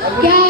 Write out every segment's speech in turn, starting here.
Yeah.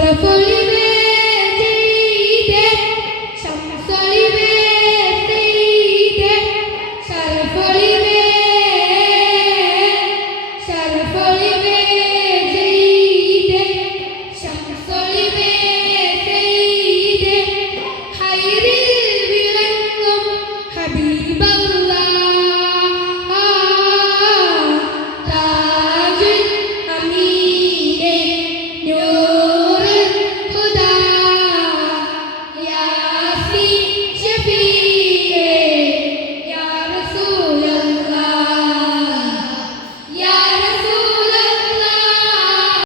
tarafa